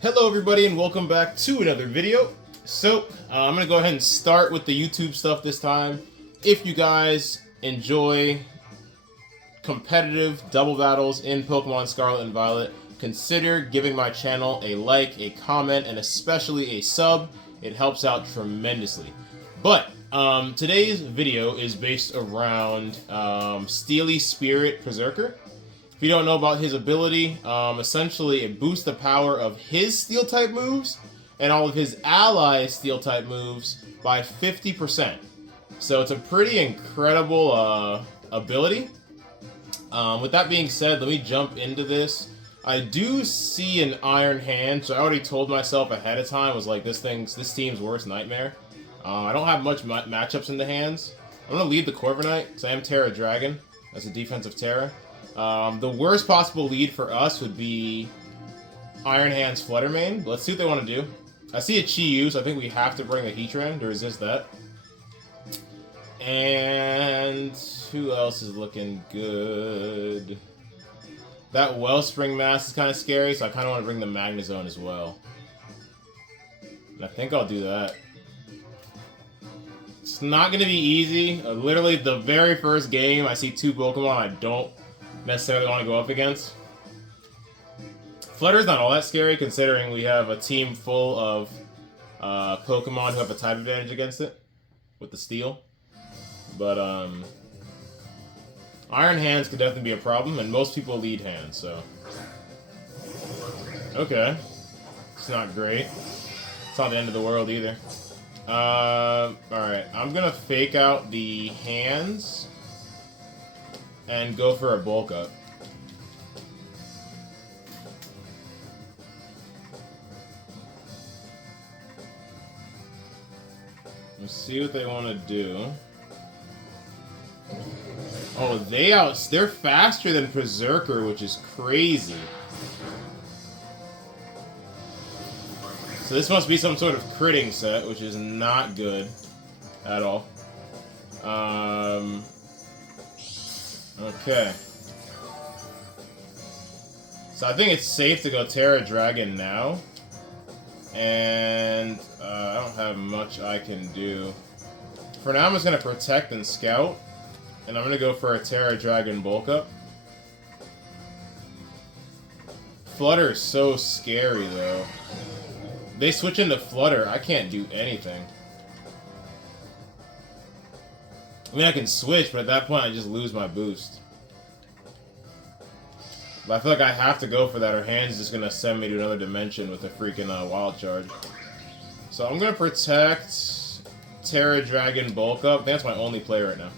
Hello everybody and welcome back to another video. So, I'm going to go ahead and start with the YouTube stuff this time. If you guys enjoy competitive double battles in Pokemon Scarlet and Violet, consider giving my channel a like, a comment, and especially a sub. It helps out tremendously. But, today's video is based around Steely Spirit Berserker. If you don't know about his ability, essentially it boosts the power of his Steel-type moves and all of his allies' Steel-type moves by 50%. So it's a pretty incredible ability. With that being said, let me jump into this. I do see an Iron Hand, so I already told myself ahead of time, was like, this team's worst nightmare. I don't have much matchups in the hands. I'm going to lead the Corviknight, because I am Terra Dragon as a defensive Terra. The worst possible lead for us would be Iron Hand's Fluttermane. Let's see what they want to do. I see a Chi-Yu, so I think we have to bring a Heatran to resist that. And who else is looking good? That Wellspring Mass is kind of scary, so I kind of want to bring the Magnezone as well. And I think I'll do that. It's not going to be easy. Literally, the very first game, I see two Pokemon I don't necessarily want to go up against. Flutter's not all that scary, considering we have a team full of Pokemon who have a type advantage against it with the Steel. But Iron Hands could definitely be a problem, and most people lead hands, so okay, it's not great. It's not the end of the world either. Alright, I'm gonna fake out the hands and go for a bulk up. Let's see what they want to do. Oh, they're faster than Berserker, which is crazy. So this must be some sort of critting set, which is not good at all. Okay. So I think it's safe to go Terra Dragon now. And I don't have much I can do. For now, I'm just going to Protect and Scout. And I'm going to go for a Terra Dragon Bulk Up. Flutter is so scary, though. They switch into Flutter, I can't do anything. I mean, I can switch, but at that point, I just lose my boost. But I feel like I have to go for that, or Hand's just going to send me to another dimension with a freaking Wild Charge. So I'm going to Protect, Terra Dragon Bulk Up. I think that's my only play right now.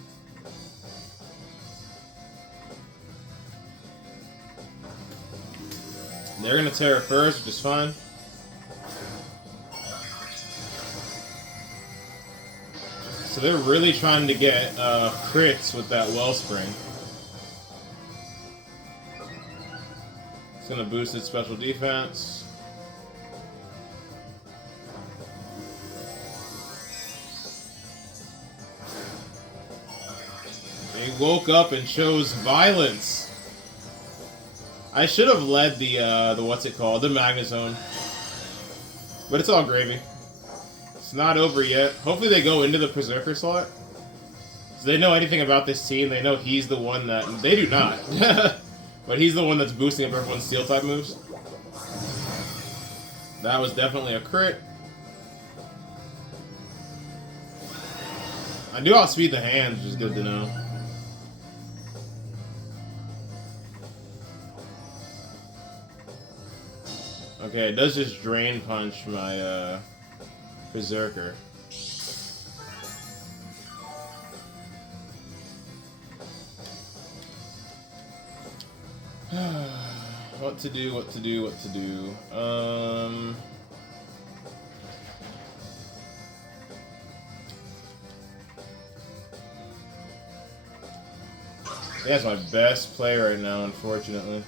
They're going to Terra first, which is fine. So they're really trying to get crits with that Wellspring. It's going to boost its special defense. They woke up and chose violence. I should have led the what's it called? The Magnezone. But it's all gravy. It's not over yet. Hopefully they go into the Berserker slot. So they know anything about this team. They know he's the one that... They do not. But he's the one that's boosting up everyone's Steel-type moves. That was definitely a crit. I do outspeed the hands, which is good to know. Okay, it does just Drain Punch my Berserker. What to do, what to do, what to do. That's my best play right now, unfortunately.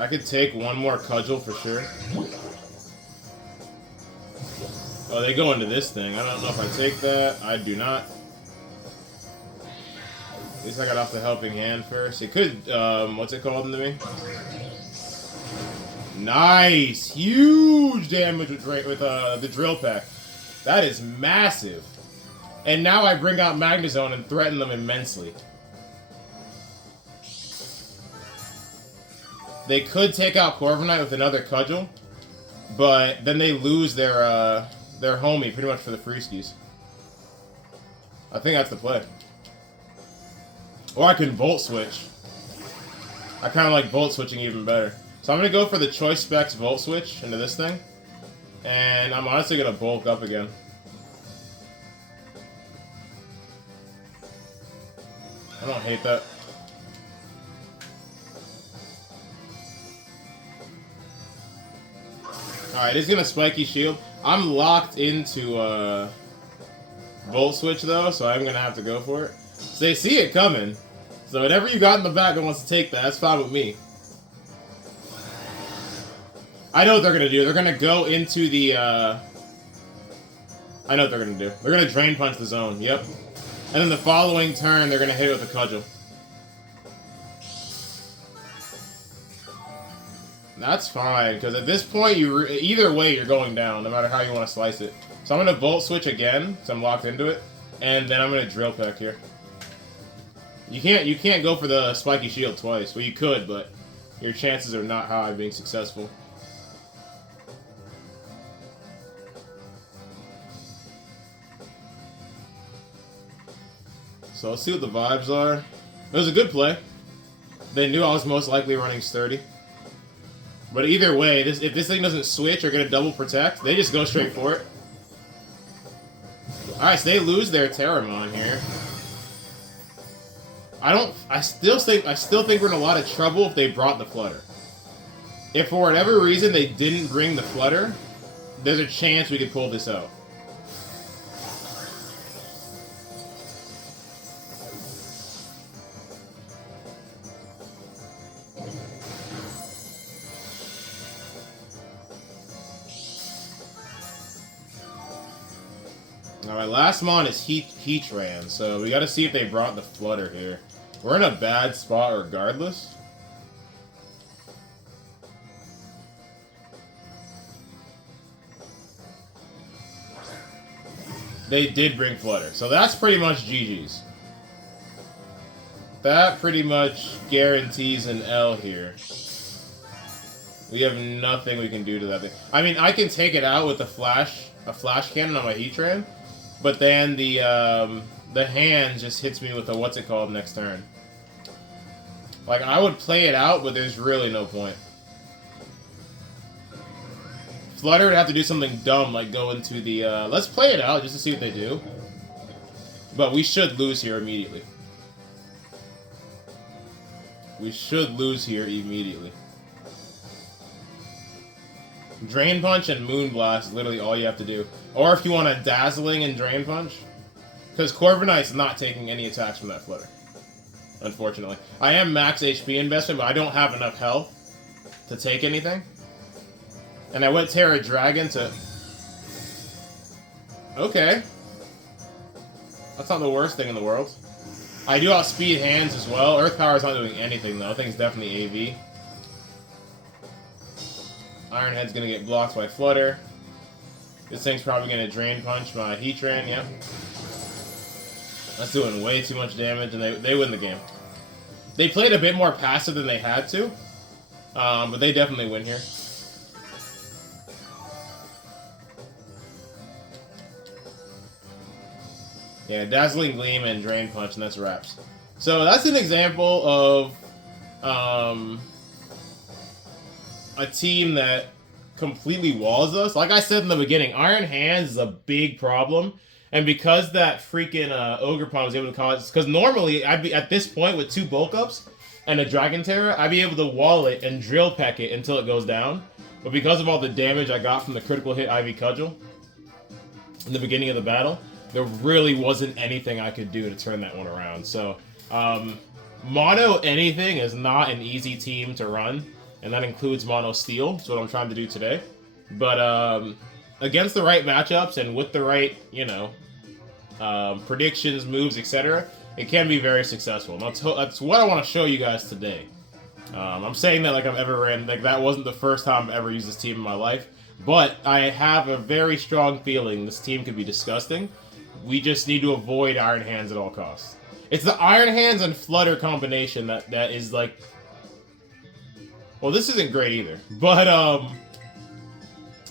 I could take one more cudgel for sure. Oh, they go into this thing. I don't know if I take that. I do not. At least I got off the helping hand first. It could, what's it called into me? Nice! Huge damage with the drill peck. That is massive. And now I bring out Magnezone and threaten them immensely. They could take out Corviknight with another cudgel, but then they lose their homie pretty much for the Freeskies. I think that's the play. Or I can Volt Switch. I kind of like Volt Switching even better. So I'm going to go for the Choice Specs Volt Switch into this thing. And I'm honestly going to bulk up again. I don't hate that. Alright, he's gonna Spiky Shield. I'm locked into Volt Switch though, so I'm gonna have to go for it. So they see it coming. So whatever you got in the back that wants to take that, that's fine with me. I know what they're gonna do. They're gonna go into the I know what they're gonna do. They're gonna Drain Punch the zone, yep. And then the following turn they're gonna hit it with a cudgel. That's fine, because at this point, either way, you're going down, no matter how you want to slice it. So I'm going to Volt Switch again, so I'm locked into it, and then I'm going to Drill Peck here. You can't go for the Spiky Shield twice. Well, you could, but your chances are not high of being successful. So let's see what the vibes are. It was a good play. They knew I was most likely running Sturdy. But either way, if this thing doesn't switch or get a double protect, they just go straight for it. Alright, so they lose their Terramon here. I still think we're in a lot of trouble if they brought the Flutter. If for whatever reason they didn't bring the Flutter, there's a chance we could pull this out. Alright, last mon is Heatran, so we gotta see if they brought the Flutter here. We're in a bad spot regardless. They did bring Flutter, so that's pretty much GG's. That pretty much guarantees an L here. We have nothing we can do to that thing. I mean, I can take it out with a flash cannon on my Heatran. But then the hand just hits me with a what's it called next turn. Like, I would play it out, but there's really no point. Flutter would have to do something dumb, like go into the, let's play it out just to see what they do. But we should lose here immediately. We should lose here immediately. Drain Punch and Moonblast is literally all you have to do. Or if you want a Dazzling and Drain Punch. Because Corviknight's not taking any attacks from that Flutter. Unfortunately. I am max HP investment, but I don't have enough health to take anything. And I went Terra Dragon to... Okay. That's not the worst thing in the world. I do outspeed hands as well. Earth Power's not doing anything though. I think it's definitely AV. Iron Head's gonna get blocked by Flutter. This thing's probably gonna Drain Punch my Heatran, yep. That's doing way too much damage, and they win the game. They played a bit more passive than they had to, but they definitely win here. Yeah, Dazzling Gleam and Drain Punch, and that's wraps. So that's an example of a team that completely walls us. Like I said in the beginning, Iron Hands is a big problem. And because that freaking Ogerpon was able to cause... Because normally, I'd be at this point with 2 bulk ups and a Dragon Terra, I'd be able to wall it and Drill Peck it until it goes down. But because of all the damage I got from the critical hit Ivy Cudgel in the beginning of the battle, there really wasn't anything I could do to turn that one around. So, Mono anything is not an easy team to run. and that includes mono steel. That's what I'm trying to do today. But against the right matchups and with the right, you know, predictions, moves, etc., it can be very successful. And that's what I want to show you guys today. I'm saying that like I've ever ran, like that wasn't the first time I've ever used this team in my life, but I have a very strong feeling this team could be disgusting. We just need to avoid Iron Hands at all costs. It's the Iron Hands and Flutter combination that is like... Well, this isn't great either, but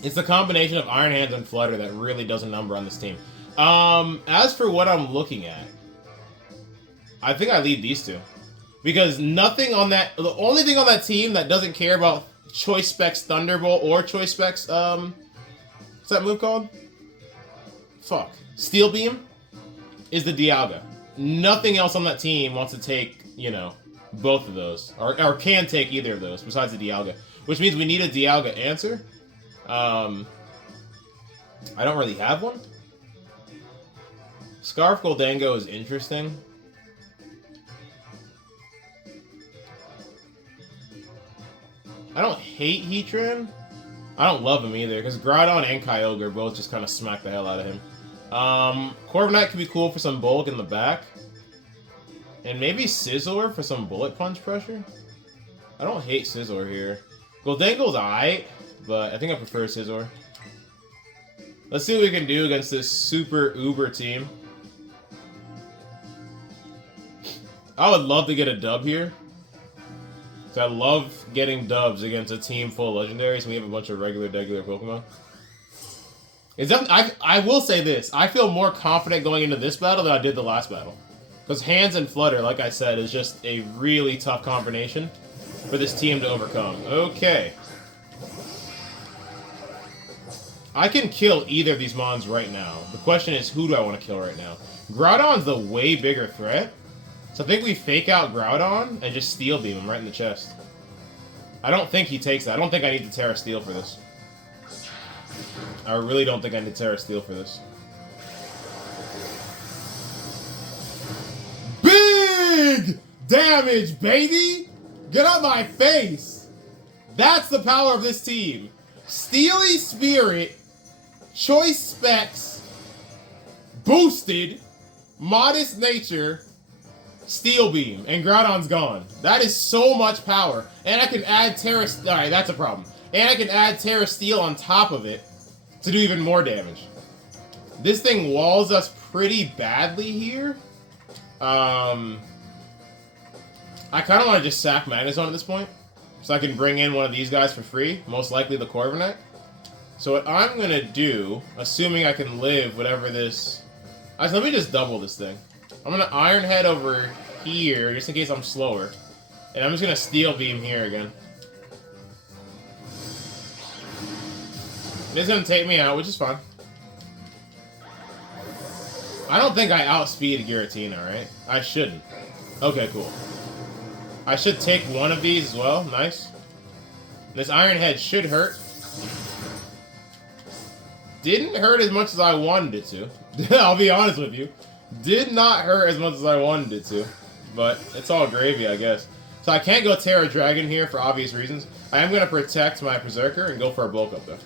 it's the combination of Iron Hands and Flutter that really does a number on this team. As for what I'm looking at, I think I lead these two. Because nothing on that... The only thing on that team that doesn't care about Choice Specs Thunderbolt or Choice Specs... what's that move called? Fuck. Steel Beam is the Dialga. Nothing else on that team wants to take, you know, both of those. Or can take either of those besides the Dialga. Which means we need a Dialga answer. I don't really have one. Scarf Goldango is interesting. I don't hate Heatran. I don't love him either, because Groudon and Kyogre both just kind of smack the hell out of him. Corviknight could be cool for some bulk in the back. And maybe Scizor for some bullet punch pressure. I don't hate Scizor here. Goldango's alright, but I think I prefer Scizor. Let's see what we can do against this super uber team. I would love to get a dub here. So I love getting dubs against a team full of legendaries. We have a bunch of regular Pokemon. I will say this. I feel more confident going into this battle than I did the last battle. Because Hands and Flutter, like I said, is just a really tough combination for this team to overcome. Okay. I can kill either of these mons right now. The question is, who do I want to kill right now? Groudon's the way bigger threat. So I think we fake out Groudon and just Steel Beam him right in the chest. I don't think he takes that. I don't think I need to Terra Steel for this. I really don't think I need Terra Steel for this. Big damage, baby! Get out my face! That's the power of this team. Steely Spirit, Choice Specs, boosted, Modest Nature, Steel Beam, and Groudon's gone. That is so much power. And I can add Terra... Alright, that's a problem. And I can add Terra Steel on top of it to do even more damage. This thing walls us pretty badly here. I kind of want to just sack Magnezone at this point. So I can bring in one of these guys for free. Most likely the Corviknight. So what I'm going to do, assuming I can live whatever this... Actually, let me just double this thing. I'm going to Iron Head over here, just in case I'm slower. And I'm just going to Steel Beam here again. It's going to take me out, which is fine. I don't think I outspeed Giratina, right? I shouldn't. Okay, cool. I should take one of these as well. Nice. This Iron Head should hurt. Didn't hurt as much as I wanted it to. I'll be honest with you. Did not hurt as much as I wanted it to. But it's all gravy, I guess. So I can't go Terra Dragon here for obvious reasons. I am going to protect my Berserker and go for a bulk up, though.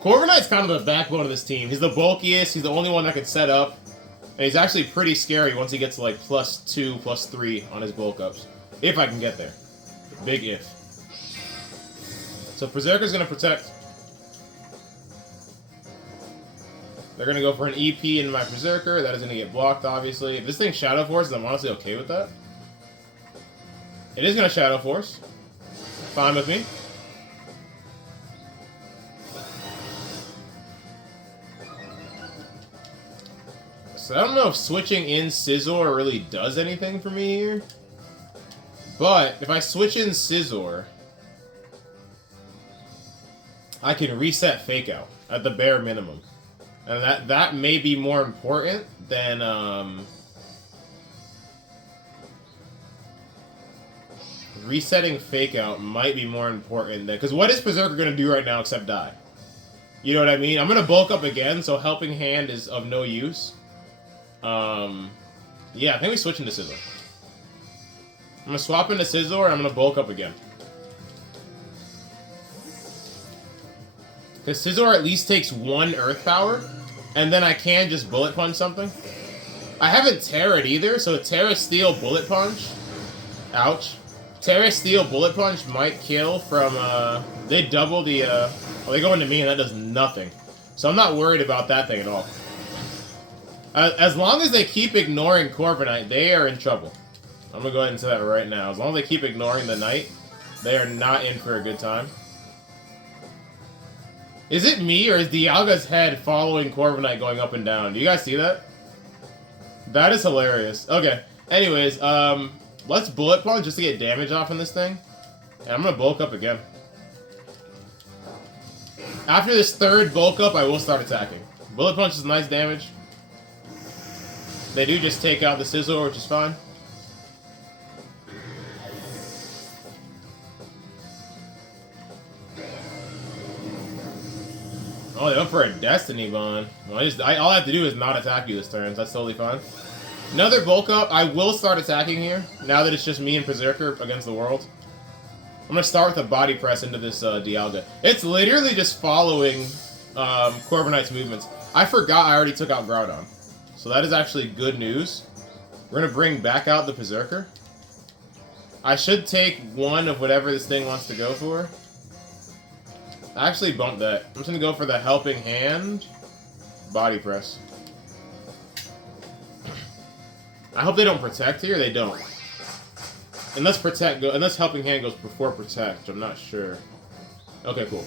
Corviknight's kind of the backbone of this team. He's the bulkiest. He's the only one that can set up. And he's actually pretty scary once he gets to like +2, +3 on his bulk ups. If I can get there. Big if. So Berserker's going to protect. They're going to go for an EP into my Berserker. That is going to get blocked, obviously. If this thing Shadow Forces, I'm honestly okay with that. It is going to Shadow Force. Fine with me. So I don't know if switching in Scizor really does anything for me here. But if I switch in Scizor, I can reset Fake Out at the bare minimum. And that may be more important than resetting Fake Out might be more important than, because what is Berserker gonna do right now except die? You know what I mean? I'm gonna bulk up again, so Helping Hand is of no use. Yeah, I think we switch into Scizor. I'm gonna swap into Scizor and I'm gonna bulk up again. Because Scizor at least takes 1 Earth Power, and then I can just Bullet Punch something. I haven't Terra'd either, so Terra Steel Bullet Punch. Ouch. Terra Steel Bullet Punch might kill from, they double the, well, they go into me and that does nothing. So I'm not worried about that thing at all. As long as they keep ignoring Corviknight, they are in trouble. I'm gonna go ahead and say that right now. As long as they keep ignoring the Knight, they are not in for a good time. Is it me, or is Dialga's head following Corviknight going up and down? Do you guys see that? That is hilarious. Okay. Anyways, let's Bullet Punch just to get damage off on this thing. And I'm gonna bulk up again. After this 3rd bulk up, I will start attacking. Bullet Punch is nice damage. They do just take out the Scizor, which is fine. Oh, they went for a Destiny Bond. Well, all I have to do is not attack you this turn, so that's totally fine. Another bulk up. I will start attacking here, now that it's just me and Berserker against the world. I'm going to start with a Body Press into this Dialga. It's literally just following Corviknight's movements. I forgot I already took out Groudon. So that is actually good news. We're going to bring back out the Berserker. I should take 1 of whatever this thing wants to go for. I actually bumped that. I'm just going to go for the Helping Hand. Body Press. I hope they don't Protect here. They don't. Unless Helping Hand goes before Protect. I'm not sure. Okay, cool.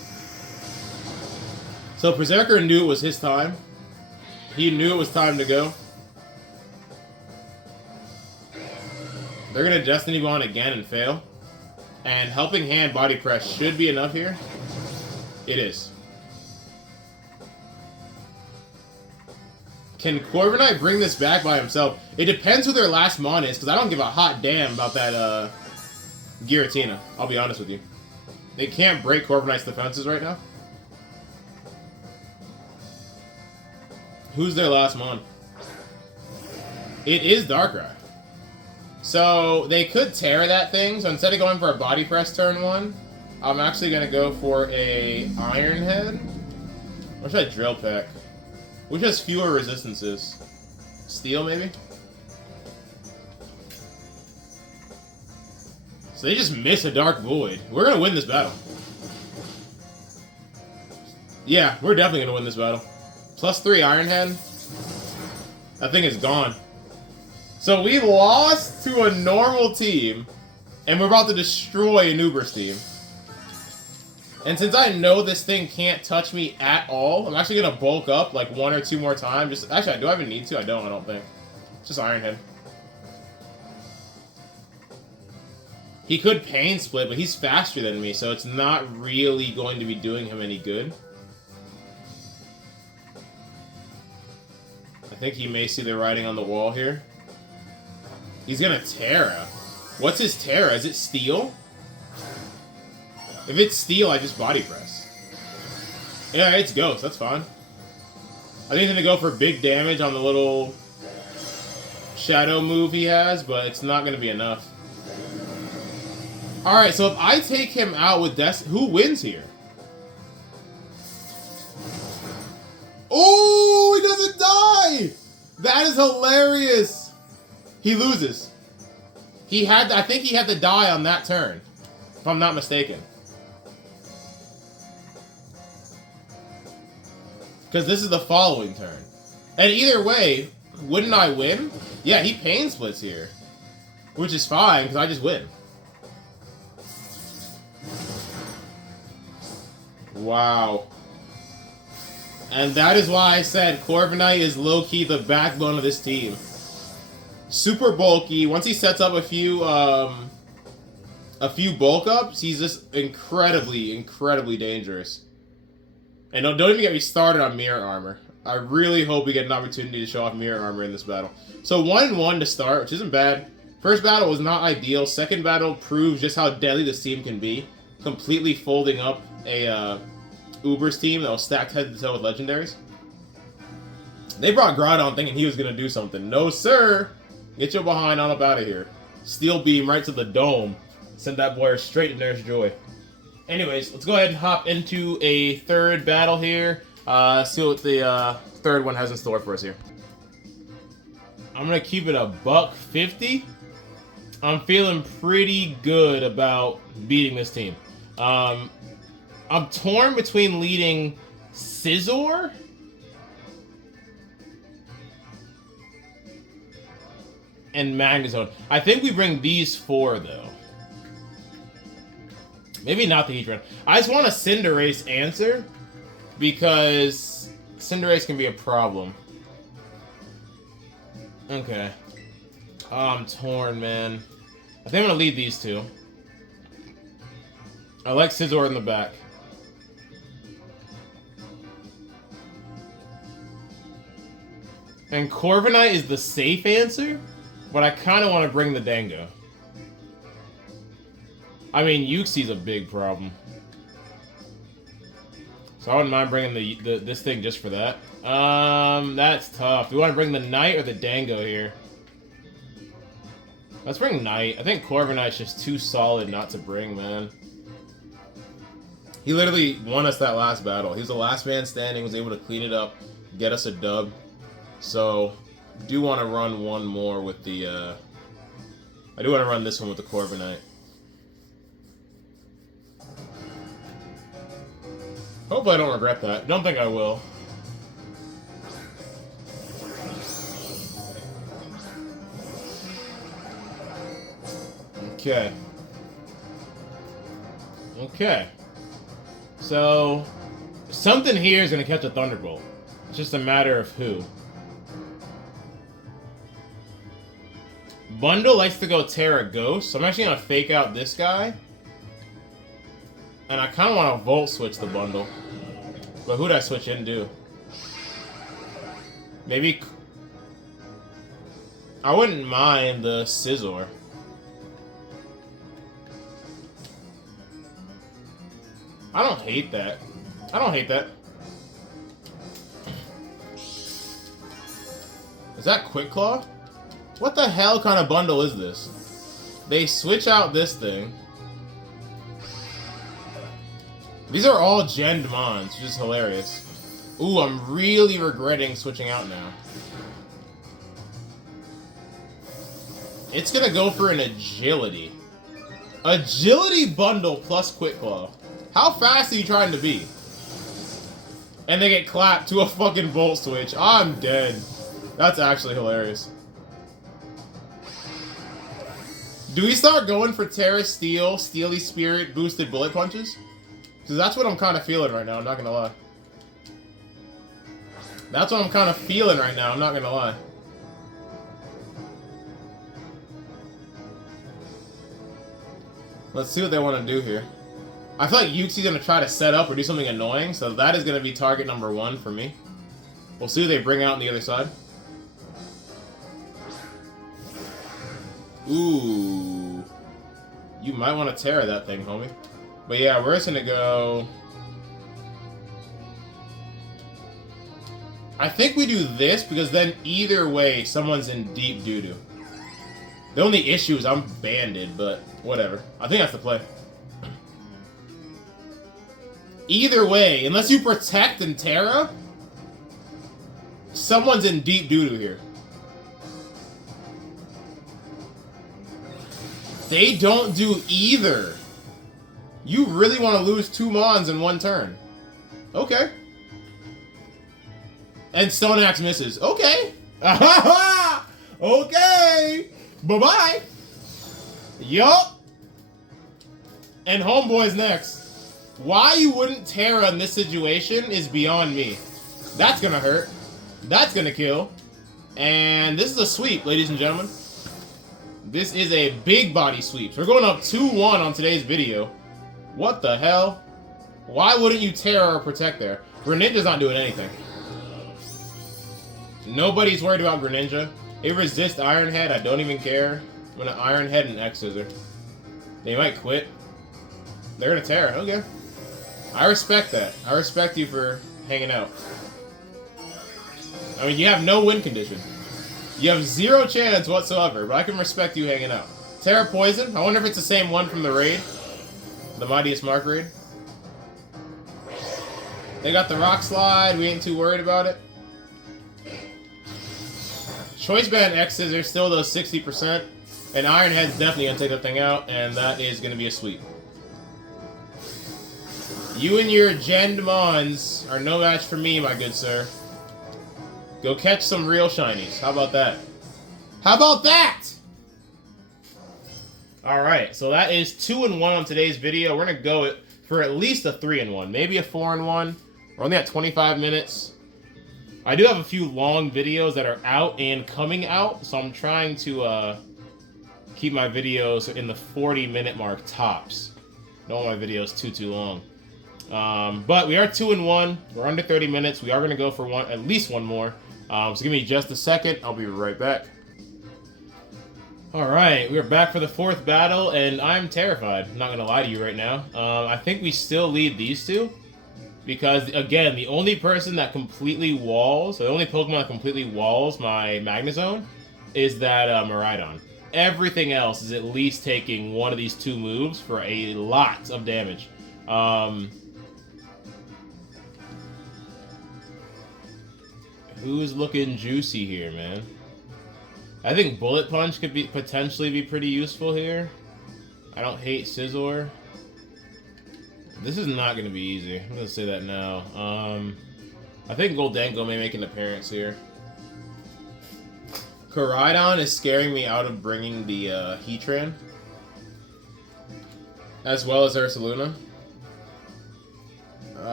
So Berserker knew it was his time. He knew it was time to go. They're going to Destiny Bond again and fail. And Helping Hand Body Press should be enough here. It is. Can Corviknight bring this back by himself? It depends who their last mon is, because I don't give a hot damn about that Giratina. I'll be honest with you. They can't break Corviknight's defenses right now. Who's their last mon? It is Darkrai. So they could Terra that thing, so instead of going for a Body Press turn 1, I'm actually going to go for a Iron Head. Or should I Drill Peck? Which has fewer resistances? Steel, maybe? So they just miss a Dark Void. We're going to win this battle. Yeah, we're definitely going to win this battle. +3 Iron Head. That thing is gone. So we lost to a normal team, and we're about to destroy an Uber's team. And since I know this thing can't touch me at all, I'm actually going to bulk up like 1 or 2 more times. Actually, do I even need to? I don't think. It's just Iron Head. He could Pain Split, but he's faster than me, so it's not really going to be doing him any good. I think he may see the writing on the wall here. He's going to Terra. What's his Terra? Is it Steel? If it's Steel, I just Body Press. Yeah, it's Ghost. That's fine. I think he's going to go for big damage on the little Shadow move he has, but it's not going to be enough. Alright, so if I take him out with who wins here? Oh, he doesn't die! That is hilarious! He loses. I think he had to die on that turn, if I'm not mistaken. Because this is the following turn. And either way, wouldn't I win? Yeah, he Pain Splits here. Which is fine, because I just win. Wow. And that is why I said Corviknight is low-key the backbone of this team. Super bulky. Once he sets up a few bulk ups, he's just incredibly, incredibly dangerous. And don't even get me started on Mirror Armor. I really hope we get an opportunity to show off Mirror Armor in this battle. So 1-1 to start, which isn't bad. First battle was not ideal. Second battle proves just how deadly this team can be. Completely folding up a Uber's team that was stacked head to toe with legendaries. They brought Groudon thinking he was going to do something. No, sir! Get your behind on up out of here. Steel Beam right to the dome. Send that boy straight to Nurse Joy. Anyways, let's go ahead and hop into a third battle here. See what the third one has in store for us here. I'm gonna keep it $150. I'm feeling pretty good about beating this team. I'm torn between leading Scizor and Magnezone. I think we bring these four though. Maybe not the Heatran. I just want a Cinderace answer because Cinderace can be a problem. Okay. Oh, I'm torn, man. I think I'm gonna lead these two. I like Scizor in the back. And Corviknight is the safe answer, but I kind of want to bring the Dango. I mean, Uxie's a big problem. So I wouldn't mind bringing this thing just for that. That's tough. Do we want to bring the Knight or the Dango here? Let's bring Knight. I think Corviknight's just too solid not to bring, man. He literally won us that last battle. He was the last man standing, was able to clean it up, get us a dub. So, do want to run one more with the, I do want to run this one with the Corviknight. Hopefully I don't regret that. Don't think I will. Okay. Okay. So, something here is going to catch a Thunderbolt. It's just a matter of who. Bundle likes to go Terra Ghost, so I'm actually going to fake out this guy. And I kind of want to Volt Switch the Bundle. But who'd I switch into? Maybe... I wouldn't mind the Scizor. I don't hate that. I don't hate that. Is that Quick Claw? What the hell kind of bundle is this? They switch out this thing. These are all Gen Mons, which is hilarious. Ooh, I'm really regretting switching out now. It's gonna go for an Agility. Agility bundle plus Quick Claw. How fast are you trying to be? And they get clapped to a fucking Volt Switch. I'm dead. That's actually hilarious. Do we start going for Terra Steel, Steely Spirit, boosted Bullet Punches? Because that's what I'm kind of feeling right now, I'm not gonna lie. That's what I'm kind of feeling right now, I'm not gonna lie. Let's see what they want to do here. I feel like Uxie's going to try to set up or do something annoying, so that is going to be target number 1 for me. We'll see who they bring out on the other side. Ooh. You might want to Terra that thing, homie. But yeah, we're just going to go... I think we do this, because then either way, someone's in deep doo-doo. The only issue is I'm banded, but whatever. I think that's the play. Either way, unless you protect and Terra, someone's in deep doo-doo here. They don't do either. You really want to lose 2 Mons in 1 turn. Okay. And Stone Axe misses. Okay. Okay. Bye-bye. Yup. And Homeboy's next. Why you wouldn't Terra in this situation is beyond me. That's gonna hurt. That's gonna kill. And this is a sweep, ladies and gentlemen. This is a big body sweep. So we're going up 2-1 on today's video. What the hell? Why wouldn't you Terra or protect there? Greninja's not doing anything. Nobody's worried about Greninja. It resists Iron Head. I don't even care. I'm gonna Iron Head and X-Scissor. They might quit. They're gonna Terra. Okay. I respect that. I respect you for hanging out. I mean, you have no win condition. You have 0 chance whatsoever, but I can respect you hanging out. Terra Poison? I wonder if it's the same one from the raid. The Mightiest Mark raid. They got the Rock Slide. We ain't too worried about it. Choice Band X's are still those 60%. And Iron Head's definitely going to take that thing out. And that is going to be a sweep. You and your Gen Mons are no match for me, my good sir. Go catch some real shinies. How about that? How about that? Alright, so that is 2-1 on today's video. We're going to go for at least a 3-1. Maybe a 4-1. We're only at 25 minutes. I do have a few long videos that are out and coming out. So I'm trying to keep my videos in the 40-minute mark tops. Don't want my videos too long. But we are 2-1. We're under 30 minutes. We are going to go for at least one more. So give me just a second. I'll be right back. Alright, we're back for the 4th battle, and I'm terrified. I'm not going to lie to you right now. I think we still lead these two. Because, again, the only person that completely walls, the only Pokemon that completely walls my Magnezone is that Miraidon. Everything else is at least taking one of these 2 moves for a lot of damage. Who's looking juicy here, man? I think Bullet Punch could potentially be pretty useful here. I don't hate Scizor. This is not going to be easy. I'm going to say that now. I think Goldengo may make an appearance here. Koraidon is scaring me out of bringing the Heatran. As well as Ursaluna.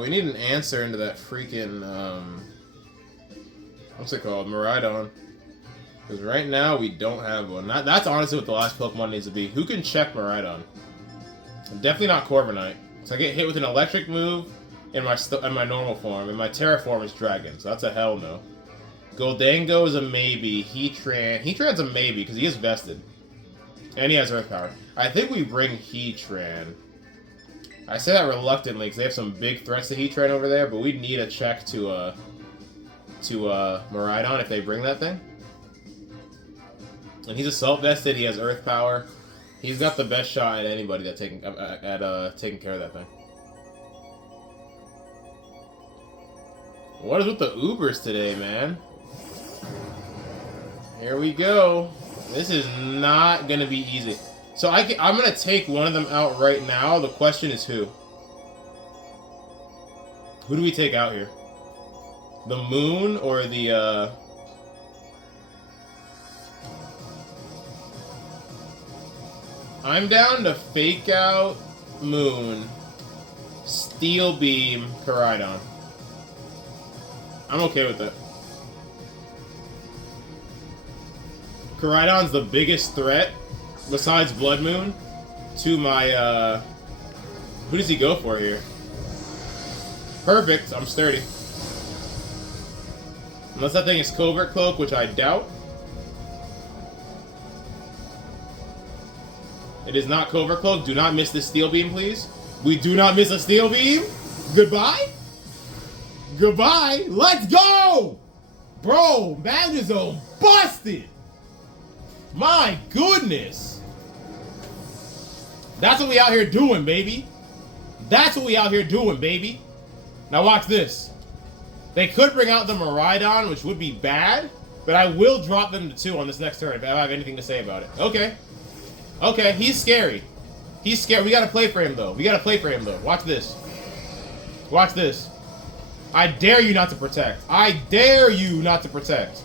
We need an answer into that freaking... what's it called? Miraidon. Because right now, we don't have one. That's honestly what the last Pokemon needs to be. Who can check Miraidon? Definitely not Corviknight. So I get hit with an electric move in my normal form. And my Terra form is Dragon. So that's a hell no. Goldango is a maybe. Heatran's a maybe because he is vested. And he has Earth Power. I think we bring Heatran. I say that reluctantly because they have some big threats to Heatran over there. But we'd need a check to Miraidon if they bring that thing. And he's assault vested. He has Earth Power. He's got the best shot at anybody that taking care of that thing. What is with the Ubers today, man? Here we go. This is not gonna be easy. So I'm gonna take one of them out right now. The question is who? Who do we take out here? The Moon or the I'm down to fake out Moon, Steel Beam, Koraidon. I'm okay with it. Koraidon's the biggest threat, besides Blood Moon, to my, who does he go for here? Perfect, I'm sturdy. Unless that thing is Covert Cloak, which I doubt. It is not Covert Cloak. Do not miss this Steel Beam, please. We do not miss a Steel Beam. Goodbye. Goodbye. Let's go! Bro, Magnezone busted! My goodness! That's what we out here doing, baby. That's what we out here doing, baby. Now watch this. They could bring out the Miraidon, which would be bad, but I will drop them to 2 on this next turn if I have anything to say about it. Okay. Okay, he's scary. He's scary. We gotta play for him, though. We gotta play for him, though. Watch this. Watch this. I dare you not to protect. I dare you not to protect.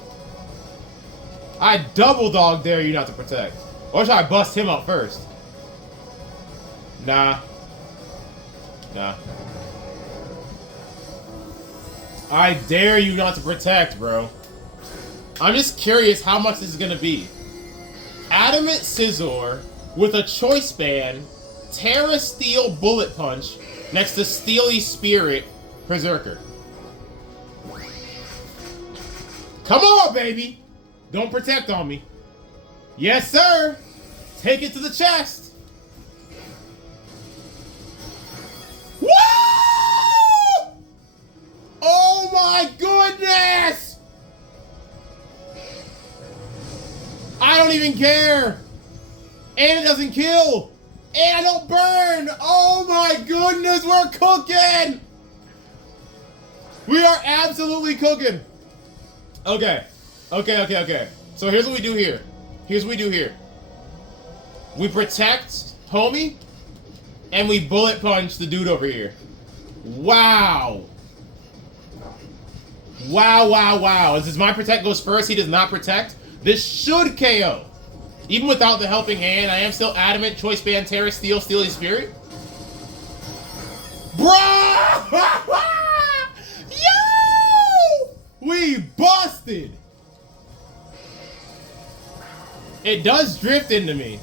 I double dog dare you not to protect. Or should I bust him up first? Nah. Nah. I dare you not to protect, bro. I'm just curious how much this is gonna be. Adamant Scizor with a Choice Band, Terra Steel Bullet Punch next to Steely Spirit Berserker. Come on, baby! Don't protect on me. Yes, sir! Take it to the chest! Woo! Oh my goodness! I don't even care! And it doesn't kill! And I don't burn! Oh my goodness, we're cooking! We are absolutely cooking. Okay. Okay. So here's what we do here. We protect homie, and we bullet punch the dude over here. Wow. Wow. This is my protect goes first. He does not protect. This should KO. Even without the helping hand, I am still adamant. Choice band, Terra, Steel, Steely Spirit. Bro! Yo! We busted! It does drift into me.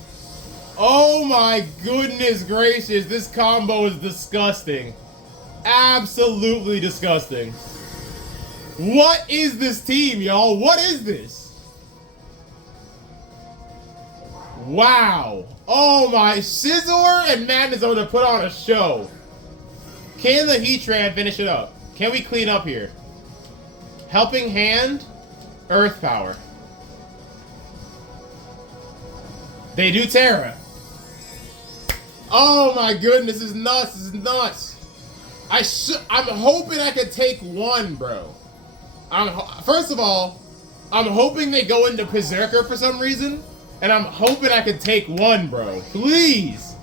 Oh my goodness gracious, this combo is disgusting. Absolutely disgusting. What is this team, y'all? What is this? Wow. Oh my, Scissor and Magnezone to put on a show. Can the Heatran finish it up? Can we clean up here? Helping hand, Earth Power. They do Terra. Oh my goodness, this is nuts. I'm hoping I could take one, bro. First of all, I'm hoping they go into Berserker for some reason, and I'm hoping I could take one, bro. Please.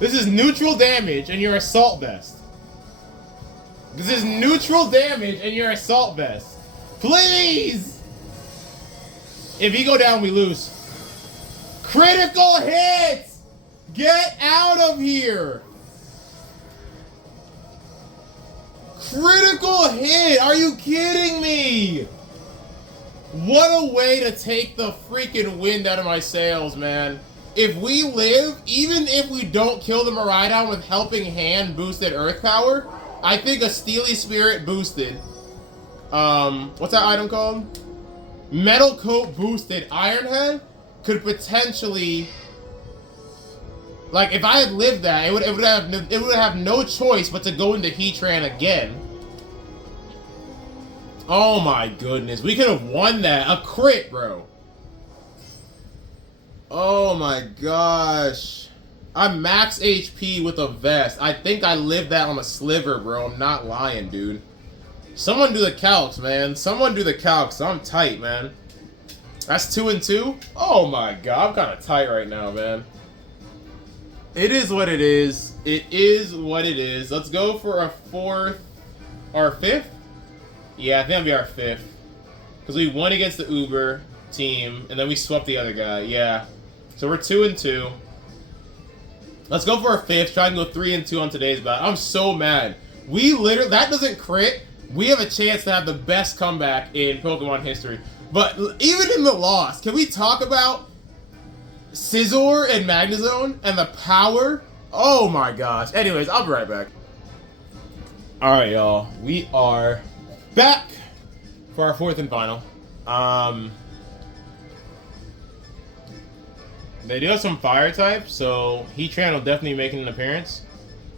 This is neutral damage, and you're Assault Vest. This is neutral damage, and you're Assault Vest. Please! If you go down, we lose. Critical hits! Get out of here! Critical hit! Are you kidding me? What a way to take the freaking wind out of my sails, man. If we live, even if we don't kill the Miraidon with Helping Hand boosted Earth Power, I think a Steely Spirit boosted, what's that item called? Metal Coat boosted Iron Head could potentially, like, if I had lived that, it would have no choice but to go into Heatran again. Oh my goodness, we could have won that. A crit, bro. Oh my gosh. I'm max HP with a vest. I think I lived that on a sliver, bro. I'm not lying, dude. Someone do the calcs, man. Someone do the calcs. I'm tight, man. That's 2 and 2. Oh my god, I'm kind of tight right now, man. It is what it is. It is what it is. Let's go for a 4th or 5th. Yeah, I think that'll be our 5th. Because we won against the Uber team, and then we swept the other guy. Yeah. So we're 2 and 2. Let's go for our 5th. Try and go 3 and 2 on today's battle. I'm so mad. We literally, that doesn't crit. We have a chance to have the best comeback in Pokemon history. But even in the loss, can we talk about Scizor and Magnezone and the power? Oh my gosh. Anyways, I'll be right back. Alright, y'all. We are back for our 4th and final. They do have some fire types, so Heatran will definitely be making an appearance.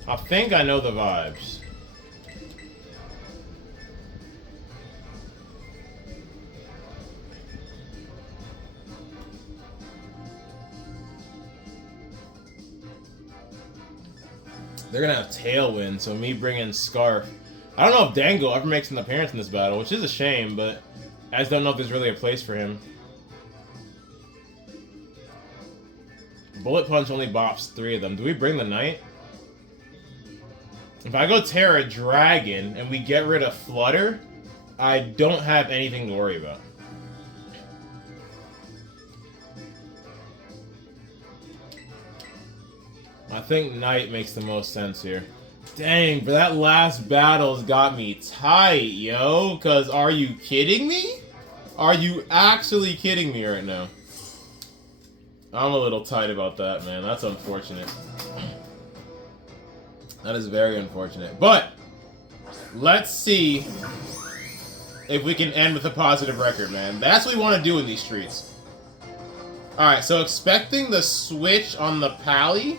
I think I know the vibes. They're gonna have Tailwind, so me bringing Scarf. I don't know if Dango ever makes an appearance in this battle, which is a shame, but I just don't know if there's really a place for him. Bullet Punch only bops 3 of them. Do we bring the Knight? If I go Terra Dragon and we get rid of Flutter, I don't have anything to worry about. I think Knight makes the most sense here. Dang, but that last battle's got me tight, yo. Cause are you kidding me? Are you actually kidding me right now? I'm a little tight about that, man. That's unfortunate. That is very unfortunate. But let's see if we can end with a positive record, man. That's what we want to do in these streets. Alright, so expecting the switch on the Pally.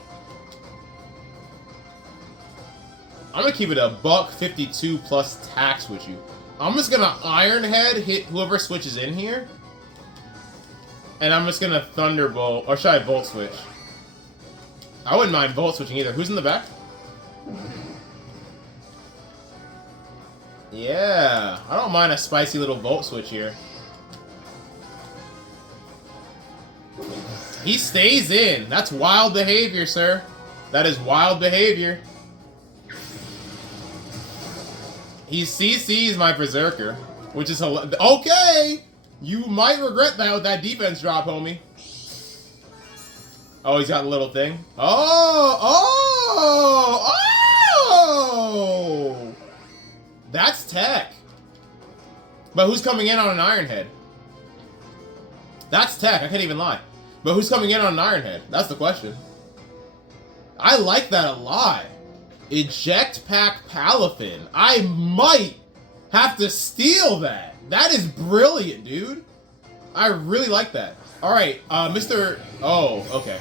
I'm gonna keep it a $152 plus tax with you. I'm just gonna Iron Head hit whoever switches in here. And I'm just gonna Thunderbolt, or should I Volt Switch? I wouldn't mind Volt Switching either. Who's in the back? Yeah, I don't mind a spicy little Volt Switch here. He stays in. That's wild behavior, sir. That is wild behavior. He CC's my Berserker, which is okay. You might regret that with that defense drop, homie. Oh, he's got a little thing. Oh! That's tech. But who's coming in on an Iron Head? That's tech. I can't even lie. But who's coming in on an Iron Head? That's the question. I like that a lot. Eject Pack Palafin. I might have to steal that. That is brilliant, dude. I really like that. Alright, Mr. Oh, okay.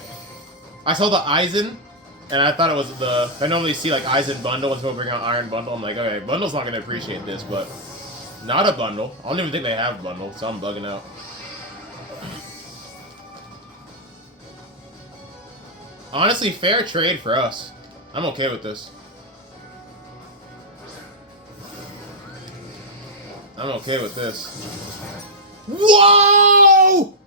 I saw the Aizen, and I thought it was the... I normally see, like, Aizen Bundle when someone bring out Iron Bundle. I'm like, okay, Bundle's not going to appreciate this, but... Not a Bundle. I don't even think they have Bundle, so I'm bugging out. Honestly, fair trade for us. I'm okay with this. I'm okay with this. Whoa!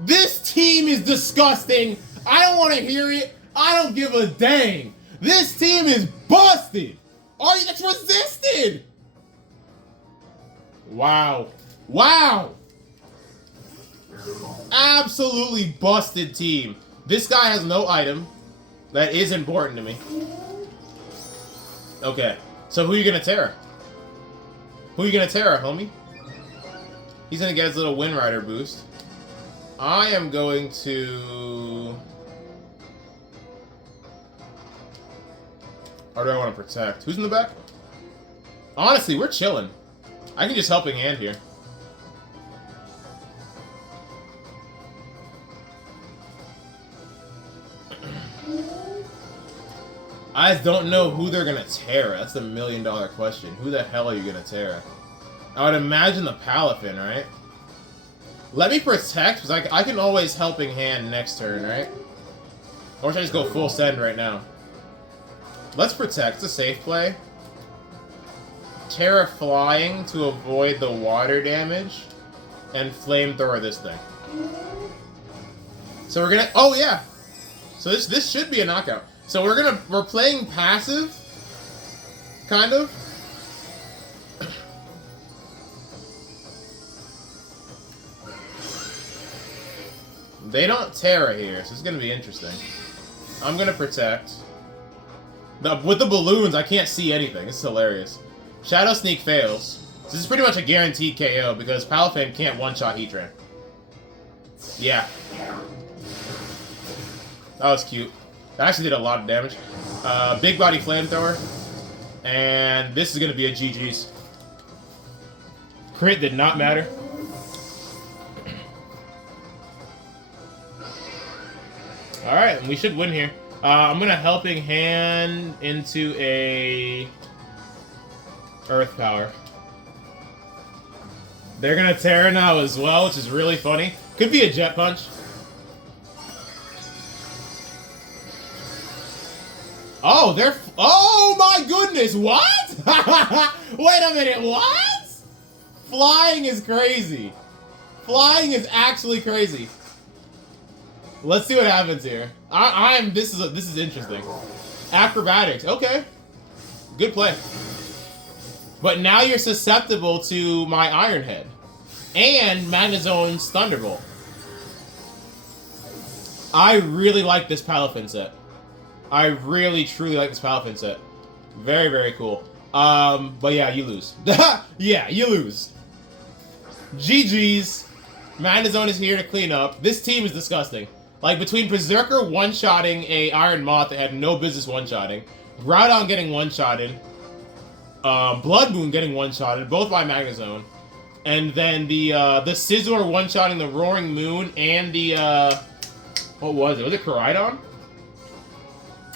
This team is disgusting. I don't want to hear it. I don't give a dang. This team is busted. Oh, that's resisted. Wow. Wow. Absolutely busted team. This guy has no item. That is important to me. Okay. So who are you going to Terra? Who are you going to Terra, homie? He's going to get his little Wind Rider boost. I am going to... Or do I want to protect? Who's in the back? Honestly, we're chilling. I can just helping hand here. I just don't know who they're gonna Terra. That's the $1,000,000 question. Who the hell are you gonna Terra? I would imagine the Palafin, right? Let me protect, because I can always helping hand next turn, right? Or should I just go full send right now? Let's protect. It's a safe play. Terra flying to avoid the water damage. And flamethrower this thing. So we're gonna... Oh, yeah! So this should be a knockout. So we're playing passive, kind of. They don't Terra here, so it's gonna be interesting. I'm gonna protect. With the balloons, I can't see anything. It's hilarious. Shadow Sneak fails. So this is pretty much a guaranteed KO because Palafin can't one-shot Heatran. Yeah. That was cute. That actually did a lot of damage. Big body flamethrower. And this is going to be a GG's. Crit did not matter. Alright, we should win here. I'm going to helping hand into a Earth Power. They're going to Terra now as well, which is really funny. Could be a Jet Punch. Oh, they're... Oh, my goodness! What? Wait a minute, what? Flying is crazy. Flying is actually crazy. Let's see what happens here. This is interesting. Acrobatics, okay. Good play. But now you're susceptible to my Iron Head. And Magnezone's Thunderbolt. I really like this Palafin set. I really, truly like this Palafin set. Very, very cool. But yeah, you lose. Yeah, you lose. GG's. Magnezone is here to clean up. This team is disgusting. Like, between Berserker one-shotting a Iron Moth that had no business one-shotting, Groudon getting one-shotted, Blood Moon getting one-shotted, both by Magnezone, and then the Scizor one-shotting the Roaring Moon and the, what was it? Was it Koraidon?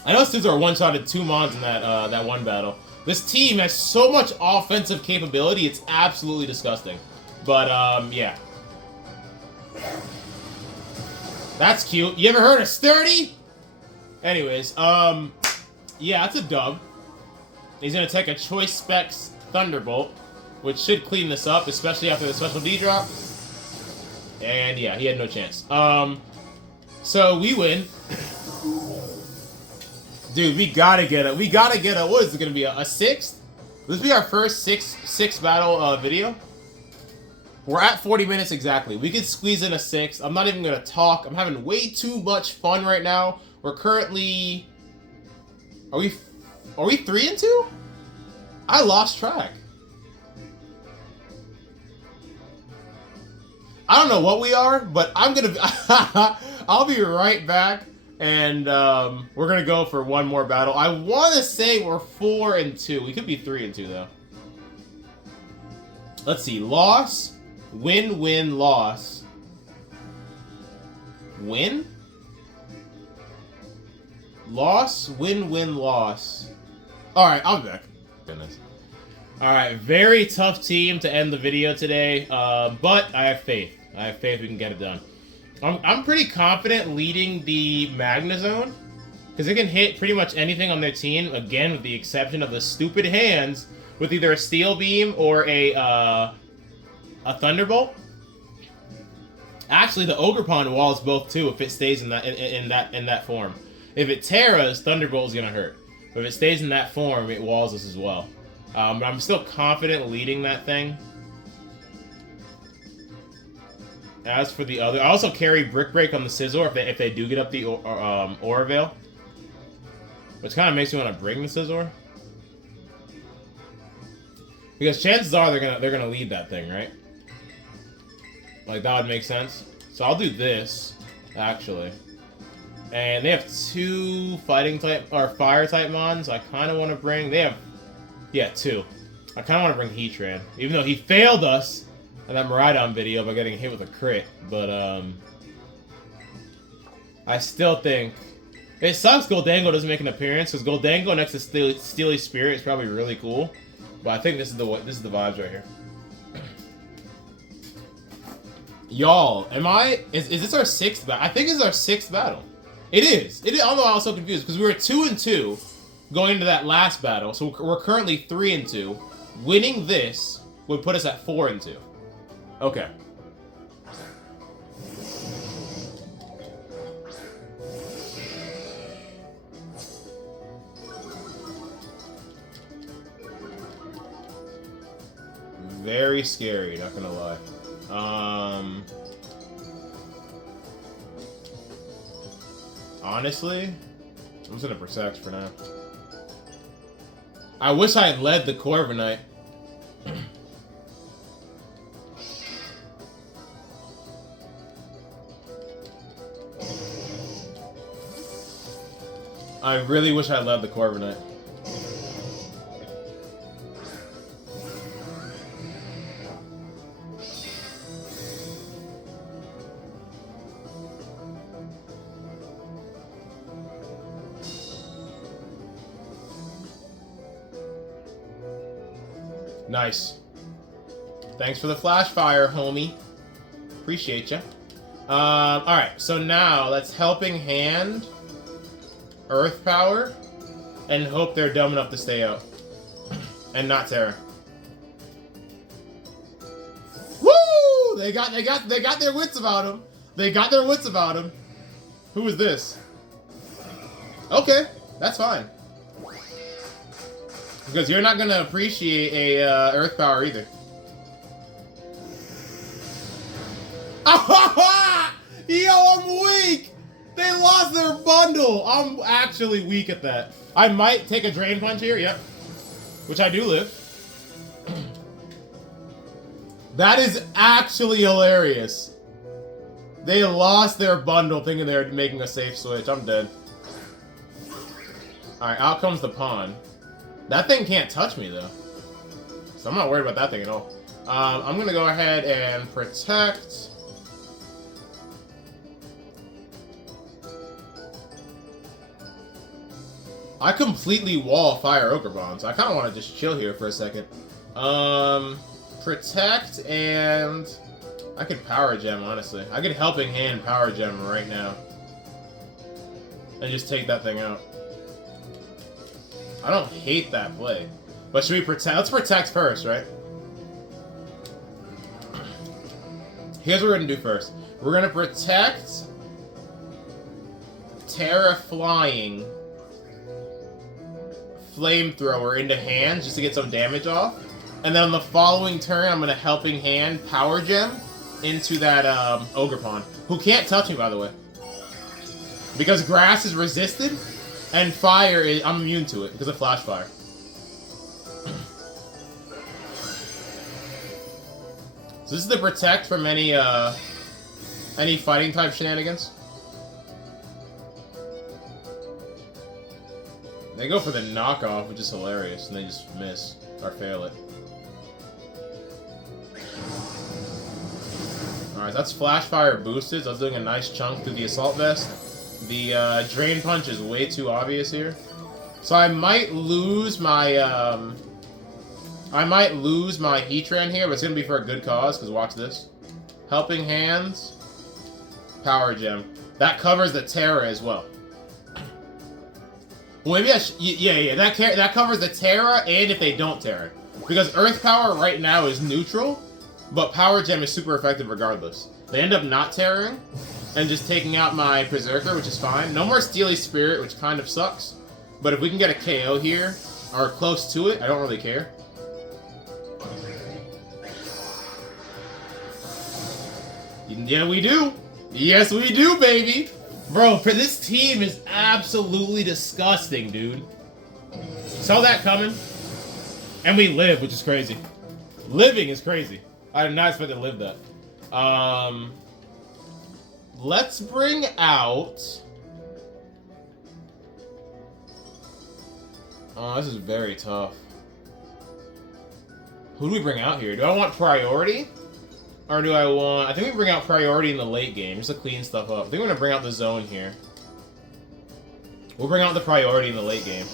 I know Scizor one-shotted 2 Mons in that one battle. This team has so much offensive capability, it's absolutely disgusting. But, yeah. That's cute. You ever heard of Sturdy? Anyways, yeah, it's a dub. He's gonna take a Choice Specs Thunderbolt, which should clean this up, especially after the Special D drop. And yeah, he had no chance. So we win. Dude, we gotta get it. We gotta get a, what is it gonna be, a sixth? This will be our first six battle video. We're at 40 minutes exactly. We could squeeze in a sixth. I'm not even gonna talk. I'm having way too much fun right now. We're currently, are we 3-2? I lost track. I don't know what we are, but I'm gonna. I'll be right back, and we're gonna go for one more battle. I want to say we're 4-2. We could be 3-2 though. Let's see. Loss, win, loss, win. Loss, win, loss. All right, I'll be back. Goodness. All right, very tough team to end the video today, but I have faith. I have faith we can get it done. I'm pretty confident leading the Magnezone, because it can hit pretty much anything on their team, again, with the exception of the stupid hands, with either a Steel Beam or a Thunderbolt. Actually, the Ogerpon walls both too if it stays in that form. If it Terras, Thunderbolt is gonna hurt. But if it stays in that form, it walls us as well. But I'm still confident leading that thing. As for the other, I also carry Brick Break on the Scizor if they do get up the Aura Veil, which kind of makes me want to bring the Scizor, because chances are they're gonna lead that thing, right? Like that would make sense. So I'll do this actually, and they have 2 fighting type or fire type mons. I kind of want to bring. They have, yeah, 2. I kind of want to bring Heatran, even though he failed us in that Miraidon video by getting hit with a crit, but I still think it sucks Goldango doesn't make an appearance, because Goldango next to Steely Spirit is probably really cool, but I think this is the vibes right here. Y'all, is this our 6th battle? I think this is our 6th battle. It is. Although I was so confused because we were 2-2 going into that last battle, so we're currently 3-2. Winning this would put us at 4-2. Okay. Very scary, not gonna lie. Honestly, I'm just gonna Protect for now. I wish I had led the Corviknight. I really wish I led the Corviknight. Nice. Thanks for the flash fire, homie. Appreciate ya. Alright, so now let's Helping Hand, Earth Power, and hope they're dumb enough to stay out. And not Terra. Woo! They got their wits about them. They got their wits about them. Who is this? Okay, that's fine. Because you're not gonna appreciate a Earth Power either. Yo, I'm weak! They lost their bundle! I'm actually weak at that. I might take a Drain Punch here, yep. Which I do live. That is actually hilarious. They lost their bundle thinking they were making a safe switch. I'm dead. Alright, out comes the pawn. That thing can't touch me, though. So I'm not worried about that thing at all. I'm going to go ahead and Protect. I completely wall Fire Ogerpon, so I kind of want to just chill here for a second. Protect, and I could Power Gem, honestly. I could Helping Hand Power Gem right now. And just take that thing out. I don't hate that play. But should we protect? Let's protect first, right? Here's what we're going to do first. We're going to protect Terra Flying Flamethrower into hands just to get some damage off. And then on the following turn, I'm going to Helping Hand Power Gem into that Ogre Pawn, who can't touch me, by the way. Because grass is resisted, and fire is... I'm immune to it because of Flash Fire. So this is the protect from any fighting type shenanigans. They go for the knockoff, which is hilarious, and they just miss or fail it. Alright, that's Flash Fire boosted, so I was doing a nice chunk through the Assault Vest. The Drain Punch is way too obvious here. So I might lose my Heatran here, but it's going to be for a good cause, because watch this. Helping Hands, Power Gem. That covers the Terra as well. Well, maybe yeah, that covers the Terra, and if they don't Terra. Because Earth Power right now is neutral, but Power Gem is super effective regardless. They end up not Terraing, and just taking out my Berserker, which is fine. No more Steely Spirit, which kind of sucks. But if we can get a KO here, or close to it, I don't really care. Yeah, we do. Yes, we do, baby. Bro, for this team is absolutely disgusting, dude. Saw that coming. And we live, which is crazy. Living is crazy. I did not expect to live that. Let's bring out... Oh, this is very tough. Who do we bring out here? Do I want priority? Or do I want... I think we bring out priority in the late game, just to clean stuff up. I think we're going to bring out the zone here. We'll bring out the priority in the late game.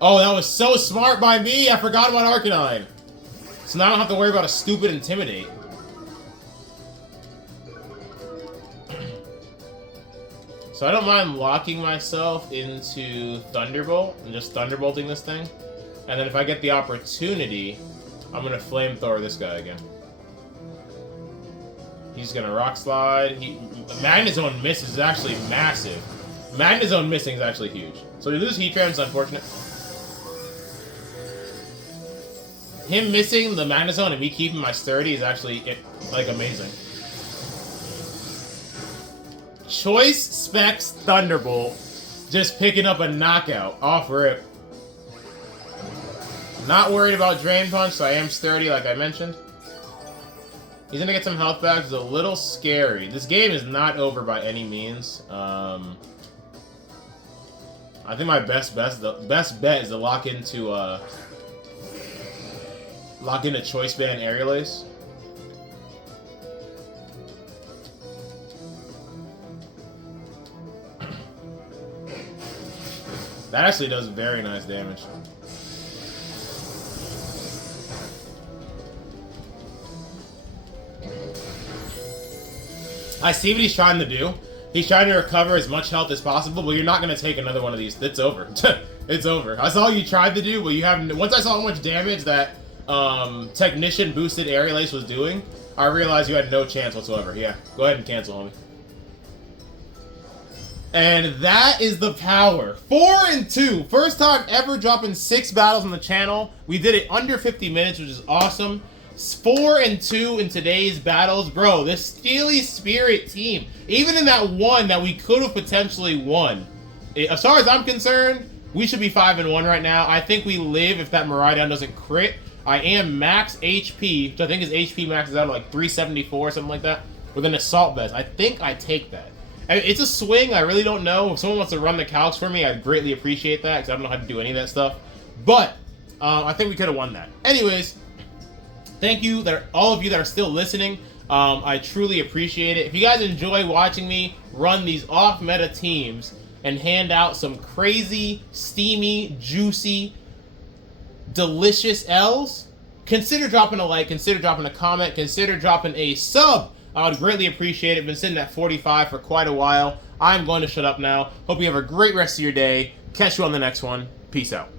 Oh, that was so smart by me! I forgot about Arcanine! So now I don't have to worry about a stupid Intimidate. So I don't mind locking myself into Thunderbolt and just Thunderbolting this thing. And then if I get the opportunity, I'm going to Flamethrower this guy again. He's gonna Rock Slide. Magnezone miss is actually massive. Magnezone missing is actually huge. So we lose Heatran, it's unfortunate. Him missing the Magnezone and me keeping my Sturdy is actually, like, amazing. Choice Specs Thunderbolt. Just picking up a knockout. Off rip. Not worried about Drain Punch, so I am Sturdy, like I mentioned. He's gonna get some health back. It's a little scary. This game is not over by any means. I think my best bet is to lock into Choice Band Aerial Ace. That actually does very nice damage. I see what he's trying to do. He's trying to recover as much health as possible, but you're not going to take another one of these. It's over. It's over. I saw you tried to do, but you haven't. Once I saw how much damage that Technician boosted Aerial Ace was doing, I realized you had no chance whatsoever. Yeah, go ahead and cancel, homie. And that is the power. 4-2. First time ever dropping 6 battles on the channel. We did it under 50 minutes, which is awesome. 4-2 in today's battles. Bro, this Steely Spirit team, even in that one that we could have potentially won, as far as I'm concerned, we should be 5-1 right now. I think we live if that Miraidon doesn't crit. I am max HP, which I think his HP max is out of like 374 or something like that, with an Assault Vest. I think I take that. I mean, it's a swing. I really don't know. If someone wants to run the calcs for me, I'd greatly appreciate that, because I don't know how to do any of that stuff. But I think we could have won that. Anyways, thank you, all of you that are still listening. I truly appreciate it. If you guys enjoy watching me run these off-meta teams and hand out some crazy, steamy, juicy, delicious L's, consider dropping a like, consider dropping a comment, consider dropping a sub. I would greatly appreciate it. Been sitting at 45 for quite a while. I'm going to shut up now. Hope you have a great rest of your day. Catch you on the next one. Peace out.